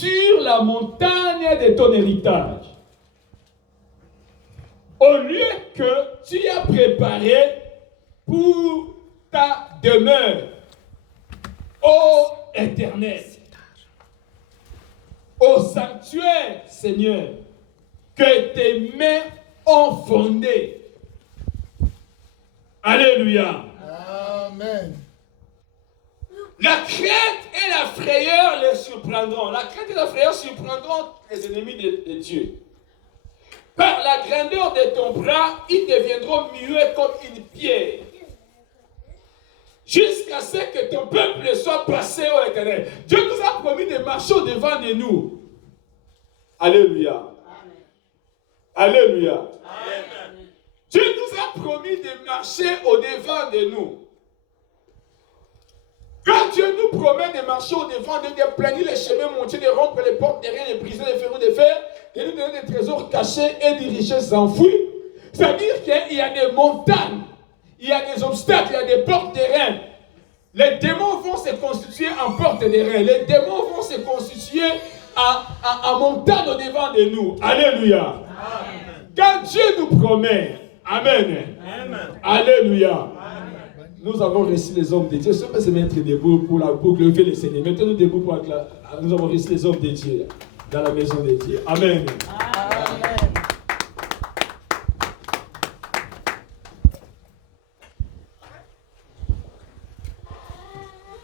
sur la montagne de ton héritage. Au lieu que tu as préparé pour ta demeure, ô Éternel, au sanctuaire, Seigneur, que tes mains ont fondé. Alléluia. Amen. La crainte et la frayeur les surprendront. La crainte et la frayeur surprendront les ennemis de Dieu. Par la grandeur de ton bras, ils deviendront muets comme une pierre. Jusqu'à ce que ton peuple soit passé au Éternel. Dieu nous a promis de marcher au devant de nous. Alléluia. Amen. Alléluia. Amen. Dieu nous a promis de marcher au devant de nous. Quand Dieu nous promet de marcher au devant de nous, de planir les chemins montés, de rompre les portes de rien, de briser les verrous de fer, de nous donner des trésors cachés et des richesses enfouies, c'est-à-dire qu'il y a des montagnes, il y a des obstacles, il y a des portes de reins. Les démons vont se constituer en portes de reins. Les démons vont se constituer en montagne au devant de nous. Alléluia. Amen. Quand Dieu nous promet, Amen. Amen. Alléluia. Amen. Nous avons reçu les hommes de Dieu. Si on peut se mettre debout pour lever le Seigneur. Mettez-nous debout pour acclamer. Nous avons reçu les hommes de Dieu dans la maison de Dieu. Amen. Amen.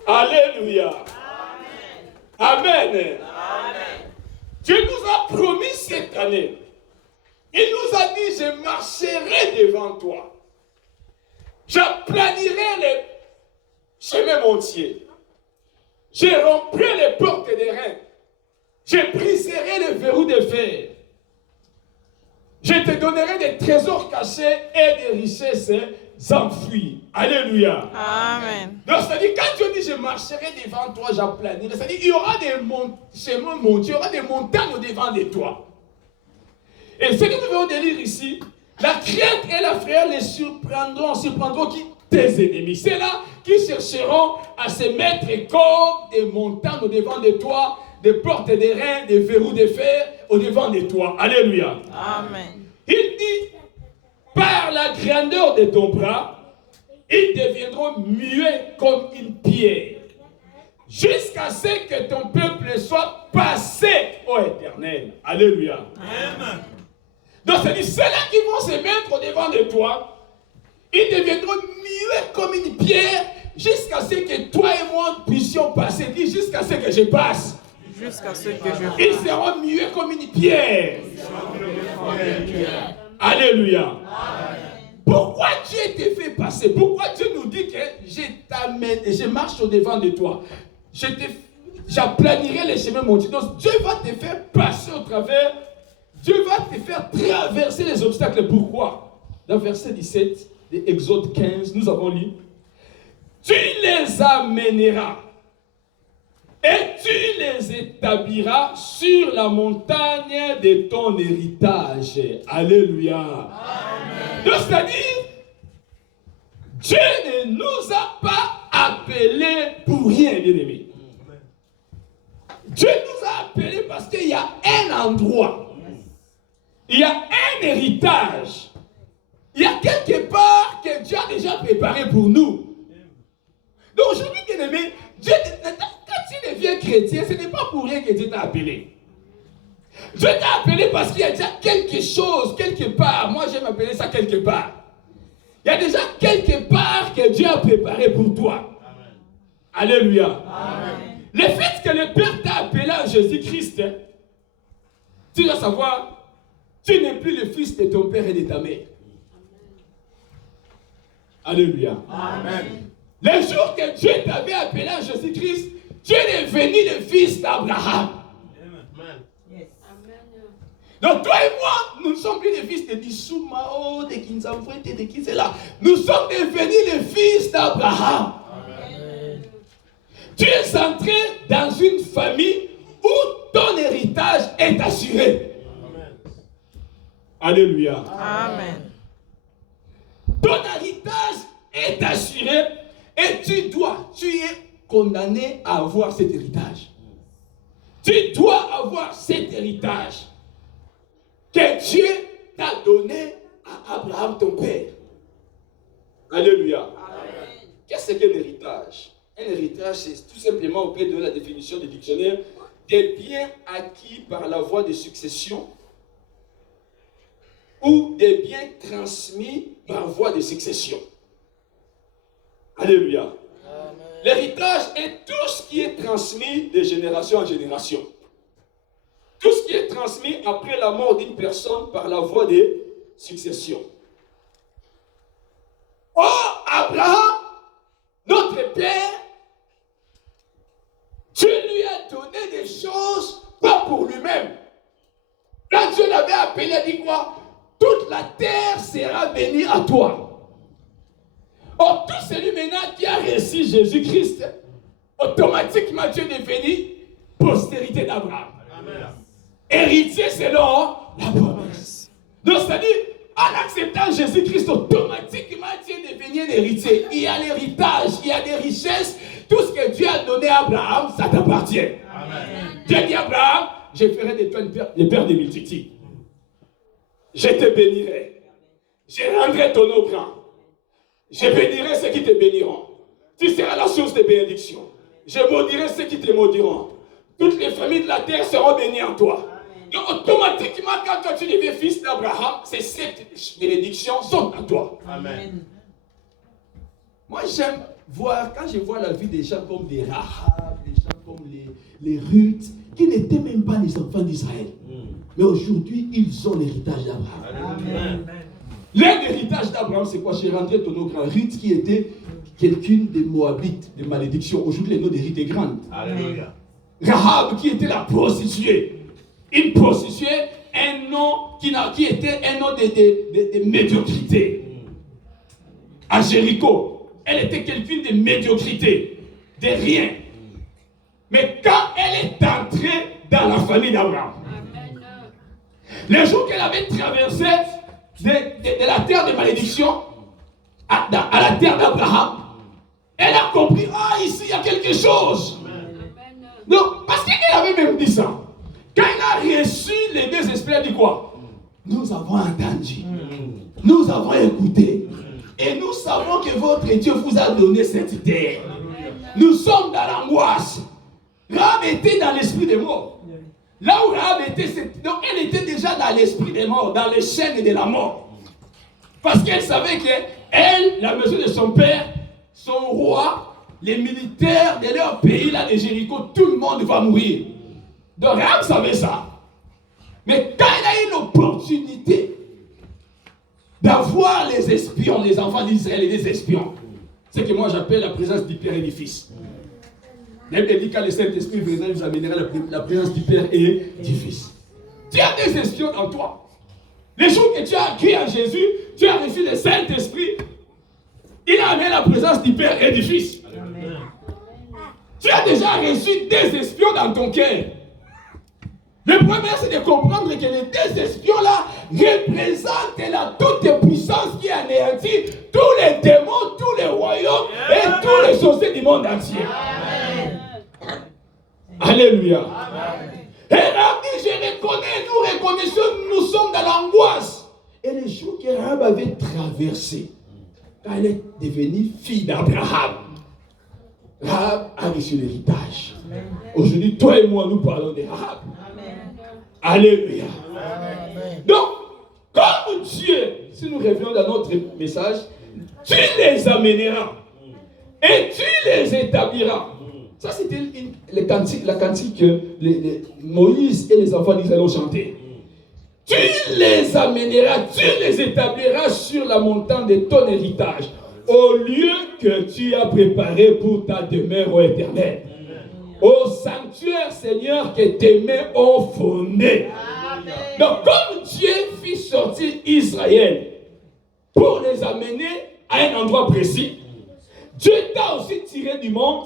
Alléluia. Amen. Amen. Amen. Dieu nous a promis cette année. Il nous a dit, je marcherai devant toi. J'aplanirai les chemins montiers. Je romprai les portes des reins. Je briserai les verrous de fer. Je te donnerai des trésors cachés et des richesses enfouies. Alléluia. Amen. Donc, c'est-à-dire, quand Dieu dit, je marcherai devant toi, j'aplanirai, c'est-à-dire, il y aura des chemins montiers, il y aura des montagnes au devant de toi. Et ce que nous devons lire ici, la crainte et la frayeur les surprendront qui? Tes ennemis. C'est là qui chercheront à se mettre comme des montagnes au devant de toi, des portes des reins, des verrous de fer au devant de toi. Alléluia. Amen. Il dit, par la grandeur de ton bras, ils deviendront muets comme une pierre, jusqu'à ce que ton peuple soit passé au Éternel. Alléluia. Amen. Donc, c'est ceux-là qui vont se mettre au devant de toi, ils deviendront muets comme une pierre, jusqu'à ce que toi et moi puissions passer. Dis, jusqu'à ce que je passe. Jusqu'à ce que je passe. Ils seront muets comme une pierre. Alléluia. Amen. Pourquoi Dieu te fait passer? Pourquoi Dieu nous dit que je t'amène et je marche au devant de toi? J'aplanirai les chemins montés. Donc Dieu va te faire passer au travers. Dieu va te faire traverser les obstacles. Pourquoi? Dans verset 17 de Exode 15, nous avons lu. Tu les amèneras et tu les établiras sur la montagne de ton héritage. Alléluia. Amen. Donc, c'est-à-dire, Dieu ne nous a pas appelés pour rien, bien-aimés. Dieu nous a appelés parce qu'il y a un endroit, il y a un héritage, il y a quelque part que Dieu a déjà préparé pour nous. Donc aujourd'hui, bien-aimés, Dieu, quand tu deviens chrétien, ce n'est pas pour rien que Dieu t'a appelé. Dieu t'a appelé parce qu'il y a déjà quelque chose, quelque part. Moi, j'aime appeler ça quelque part. Il y a déjà quelque part que Dieu a préparé pour toi. Amen. Alléluia. Amen. Le fait que le Père t'a appelé à Jésus-Christ, tu dois savoir, tu n'es plus le fils de ton père et de ta mère. Alléluia. Amen. Le jour que Dieu t'avait appelé à Jésus-Christ, tu es devenu le fils d'Abraham. Amen. Yes. Donc toi et moi, nous ne sommes plus les fils de Dissoumao, de Kinsamfouete, de qui c'est là. Nous sommes devenus les fils d'Abraham. Amen. Tu es entré dans une famille où ton héritage est assuré. Amen. Alléluia. Amen. Ton héritage est assuré et tu es condamné à avoir cet héritage. Tu dois avoir cet héritage que Dieu t'a donné à Abraham, ton père. Alléluia. Amen. Qu'est-ce qu'un héritage? Un héritage, c'est tout simplement, on peut donner la définition du dictionnaire, des biens acquis par la voie de succession ou des biens transmis par voie de succession. Alléluia. L'héritage est tout ce qui est transmis de génération en génération. Tout ce qui est transmis après la mort d'une personne par la voie de succession. Or, Abraham, notre père, Dieu lui a donné des choses, pas pour lui-même. Quand Dieu l'avait appelé, il a dit quoi? Toute la terre sera bénie à toi. Or, tout celui maintenant qui a reçu Jésus-Christ, automatiquement Dieu est devenu postérité d'Abraham. Héritier selon la promesse. Donc, c'est-à-dire, en acceptant Jésus-Christ, automatiquement Dieu est devenu un héritier. Il y a l'héritage, il y a des richesses. Tout ce que Dieu a donné à Abraham, ça t'appartient. Dieu dit à Abraham, je ferai de toi le père des multitudes. Je te bénirai. Je rendrai ton eau grand. Je bénirai ceux qui te béniront. Tu seras la source de bénédiction. Je maudirai ceux qui te maudiront. Toutes les familles de la terre seront bénies en toi. Donc automatiquement, quand toi tu deviens fils d'Abraham, ces 7 bénédictions sont à toi. Amen. Moi j'aime voir, quand je vois la vie des gens comme des Rahab, des gens comme les Ruth, qui n'étaient même pas les enfants d'Israël. Mais aujourd'hui, ils ont l'héritage d'Abraham. Amen. L'héritage d'Abraham, c'est quoi? J'ai rentré ton nom grand. Ruth qui était quelqu'une des Moabites, des malédictions. Aujourd'hui, les noms de Ruth est grande. Alléluia. Rahab qui était la prostituée. Une prostituée, un nom qui était un nom de médiocrité. À Jéricho, elle était quelqu'une de médiocrité, de rien. Mais quand elle est entrée dans la famille d'Abraham, le jour qu'elle avait traversé de la terre de malédiction à la terre d'Abraham, elle a compris, ici il y a quelque chose. Donc, parce qu'elle avait même dit ça. Quand elle a reçu les 2 esprits, elle a dit quoi? Nous avons entendu, nous avons écouté, et nous savons que votre Dieu vous a donné cette terre. Nous sommes dans l'angoisse. Rahab était dans l'esprit des morts. Là où Rahab était, donc elle était déjà dans l'esprit des morts, dans les chaînes de la mort. Parce qu'elle savait que elle, la maison de son père, son roi, les militaires de leur pays, là, de Jéricho, tout le monde va mourir. Donc Rahab savait ça. Mais quand elle a eu l'opportunité d'avoir les espions, les enfants d'Israël et des espions, c'est que moi j'appelle la présence du Père et du Fils. Même dit quand le Saint-Esprit viendra, nous amènera la présence du Père et du Fils. Tu as des espions en toi. Les jours que tu as cru en Jésus, tu as reçu le Saint-Esprit. Il a amené la présence du Père et du Fils. Amen. Tu as déjà reçu des espions dans ton cœur. Le premier, c'est de comprendre que les 2 espions-là représentent la toute-puissance qui anéantit tous les démons, tous les royaumes et tous les sorciers du monde entier. Amen. Alléluia. Amen. Et Rahab dit, je reconnais, nous reconnaissons, nous sommes dans l'angoisse. Et le jour que Rahab avait traversé, quand elle est devenue fille d'Abraham, Rahab a reçu l'héritage. Aujourd'hui, toi et moi, nous parlons de Rahab. Alléluia. Amen. Donc, comme Dieu, si nous revenons dans notre message, tu les amèneras et tu les établiras. Ça, c'était la cantique que Moïse et les enfants d'Israël ont chanté. Tu les amèneras, tu les établiras sur la montagne de ton héritage, au lieu que tu as préparé pour ta demeure au Éternel. Au sanctuaire, Seigneur, que tes mains ont fondé. Amen. Donc, comme Dieu fit sortir Israël pour les amener à un endroit précis, Dieu t'a aussi tiré du monde,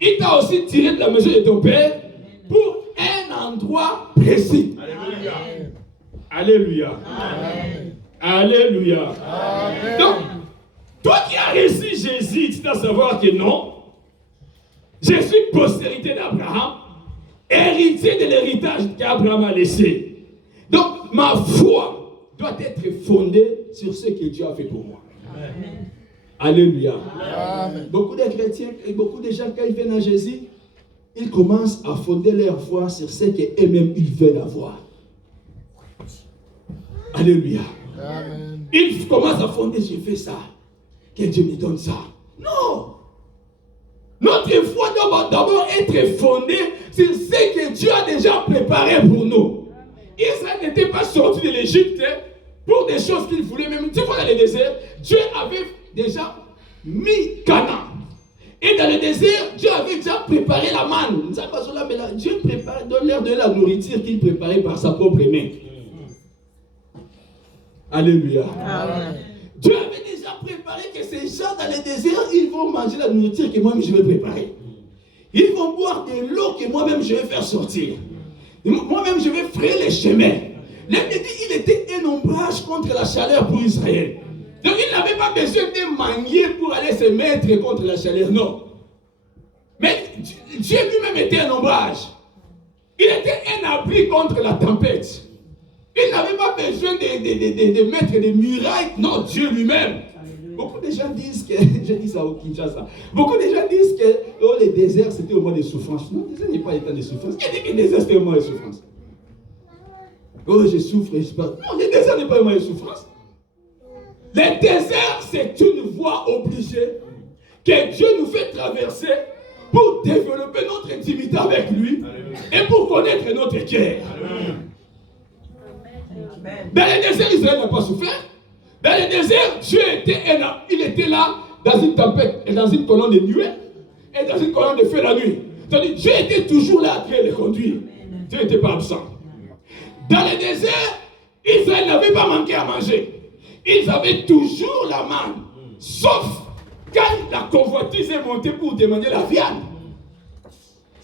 il t'a aussi tiré de la maison de ton père pour un endroit précis. Alléluia. Alléluia. Amen. Alléluia. Amen. Donc, toi qui as reçu Jésus, tu dois savoir que non. Je suis postérité d'Abraham. héritier de l'héritage qu'Abraham a laissé. Donc, ma foi doit être fondée sur ce que Dieu a fait pour moi. Amen. Alléluia. Amen. Beaucoup de chrétiens et beaucoup de gens, quand ils viennent à Jésus, ils commencent à fonder leur foi sur ce qu'eux-mêmes ils veulent avoir. Alléluia. Amen. Ils commencent à fonder, j'ai fait ça. Que Dieu me donne ça. Non. Notre foi doit d'abord être fondée sur ce que Dieu a déjà préparé pour nous. Israël n'était pas sorti de l'Égypte pour des choses qu'il voulait. Même tu vois dans le désert, Dieu avait déjà mis Canaan. Et dans le désert, Dieu avait déjà préparé la manne. Dieu prépare, donne-leur de la nourriture qu'il préparait par sa propre main. Alléluia. Amen. Dieu avait déjà préparé que ces gens dans le désert, ils vont manger la nourriture que moi-même je vais préparer. Ils vont boire de l'eau que moi-même je vais faire sortir. Moi-même je vais frayer les chemins. Il était un ombrage contre la chaleur pour Israël. Donc il n'avait pas besoin de manier pour aller se mettre contre la chaleur, non. Mais Dieu lui-même était un ombrage. Il était un abri contre la tempête. Il n'avait pas besoin de mettre des murailles, non, Dieu lui-même. Beaucoup de gens disent que, je dis ça au Kinshasa, beaucoup de gens disent que oh, le désert c'était au moment de souffrance. Non, le désert n'est pas état de souffrance. Qui dit que le désert c'était au moment de souffrance? Oh, je souffre et je parle. Non, le désert n'est pas au moment de souffrance. Le désert, c'est une voie obligée que Dieu nous fait traverser pour développer notre intimité avec lui et pour connaître notre cœur. Dans le désert, Israël n'a pas souffert. Dans le désert, Dieu était là dans une tempête et dans une colonne de nuée et dans une colonne de feu la nuit. C'est-à-dire Dieu était toujours là à les conduire. Dieu n'était pas absent. Dans le désert, Israël n'avait pas manqué à manger. Ils avaient toujours la manne. Sauf quand la convoitise est montée pour demander la viande.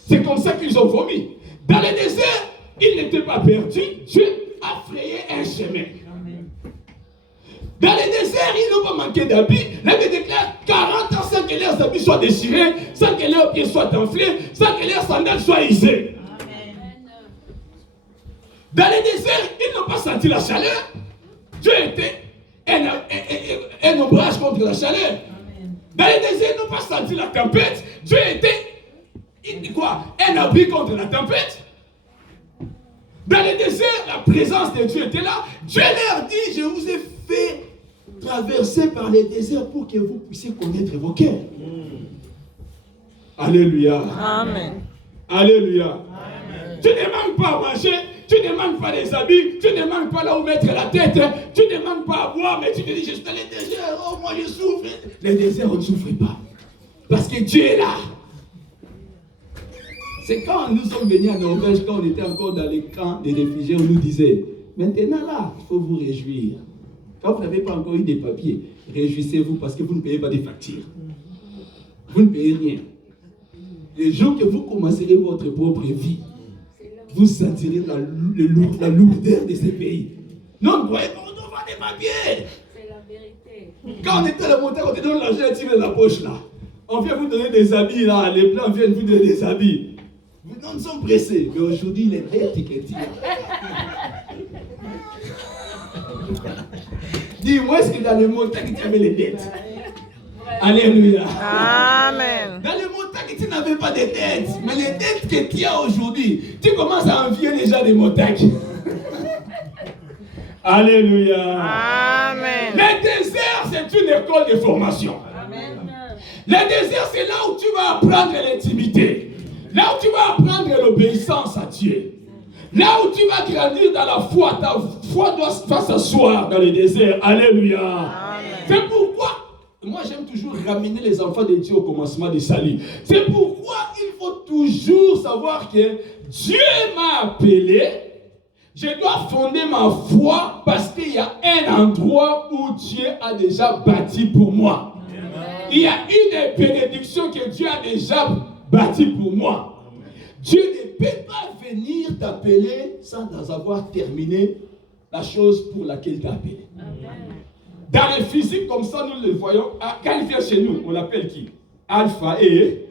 C'est comme ça qu'ils ont vomi. Dans le désert, ils n'étaient pas perdus. Dieu a frayé un chemin. Dans le désert, ils n'ont pas manqué d'habits. La Bible déclare 40 ans sans que leurs habits soient déchirés, sans que leurs pieds soient enflés, sans que leurs sandales soient usées. Dans le désert, ils n'ont pas senti la chaleur. Dieu était un ombrage contre la chaleur. Dans le désert, ils n'ont pas senti la tempête. Dieu était un abri contre la tempête. Dans le désert, la présence de Dieu était là. Dieu leur dit, je vous ai fait traverser par les déserts pour que vous puissiez connaître vos cœurs. Alléluia. Amen. Alléluia. Amen. Tu ne manques pas à manger, tu ne manques pas des habits, tu ne manques pas là où mettre la tête, tu ne manques pas à boire, mais tu te dis, je suis dans le désert, oh moi je souffre. Le désert, on ne souffre pas. Parce que Dieu est là. C'est quand nous sommes venus à Norvège, quand on était encore dans les camps des réfugiés, on nous disait, maintenant là, il faut vous réjouir. Quand vous n'avez pas encore eu des papiers, réjouissez-vous parce que vous ne payez pas des factures. Vous ne payez rien. Le jour que vous commencerez votre propre vie, vous sentirez la lourdeur de ces pays. Non, ne croyez pas, on doit avoir des papiers. C'est la vérité. Quand on était à la montagne, on te donne l'argent et tu mets dans la poche là. On vient vous donner des habits là, les blancs viennent vous donner des habits. Nous sommes pressés, mais aujourd'hui, il est dettes que tu dis-moi, est-ce que dans le montagne, tu avais les dettes? Alléluia. Amen. Dans le montagne, tu n'avais pas de dettes. Mais les dettes que tu as aujourd'hui, tu commences à envier les gens des montagnes. Alléluia. Amen. Le désert, c'est une école de formation. Amen. Le désert, c'est là où tu vas apprendre l'intimité. Là où tu vas apprendre l'obéissance à Dieu. Là où tu vas grandir dans la foi, ta foi doit s'asseoir dans le désert. Alléluia. Amen. C'est pourquoi, moi j'aime toujours ramener les enfants de Dieu au commencement du salut. C'est pourquoi il faut toujours savoir que Dieu m'a appelé. Je dois fonder ma foi parce qu'il y a un endroit où Dieu a déjà bâti pour moi. Il y a une bénédiction que Dieu a déjà bâti pour moi. Dieu ne peut pas venir t'appeler sans avoir terminé la chose pour laquelle il t'a appelé. Dans le physique, comme ça, nous le voyons. Quand il vient chez nous, on l'appelle qui? Alpha et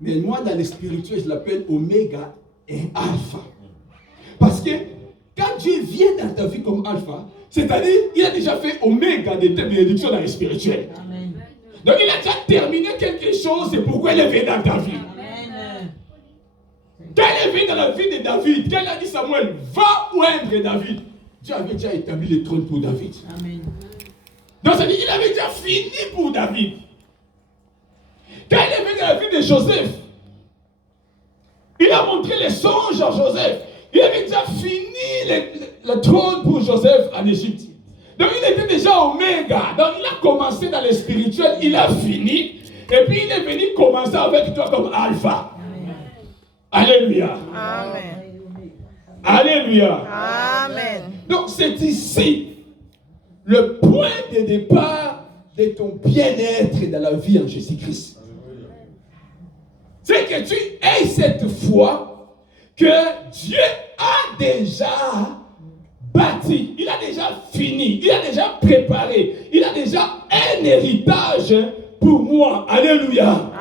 Mais moi, dans le spirituel, je l'appelle Oméga et Alpha. Parce que quand Dieu vient dans ta vie comme Alpha, c'est-à-dire, il a déjà fait Oméga de tes bénédictions dans le spirituel. Amen. Donc, il a déjà terminé quelque chose, c'est pourquoi il est venu dans ta vie. Amen. Quand il est venu dans la vie de David, quand il a dit Samuel, va oindre David, Dieu avait déjà établi le trône pour David. Amen. Donc, c'est-à-dire, il avait déjà fini pour David. Quand il est venu dans la vie de Joseph, il a montré les songes à Joseph. Il avait déjà fini le trône pour Joseph en Égypte. Donc il était déjà Oméga. Donc il a commencé dans le spirituel, il a fini. Et puis il est venu commencer avec toi comme Alpha. Amen. Alléluia. Amen. Alléluia. Amen. Donc c'est ici le point de départ de ton bien-être dans la vie en Jésus-Christ. C'est que tu aies cette foi que Dieu a déjà bâti, il a déjà fini, il a déjà préparé, il a déjà un héritage pour moi. Alléluia.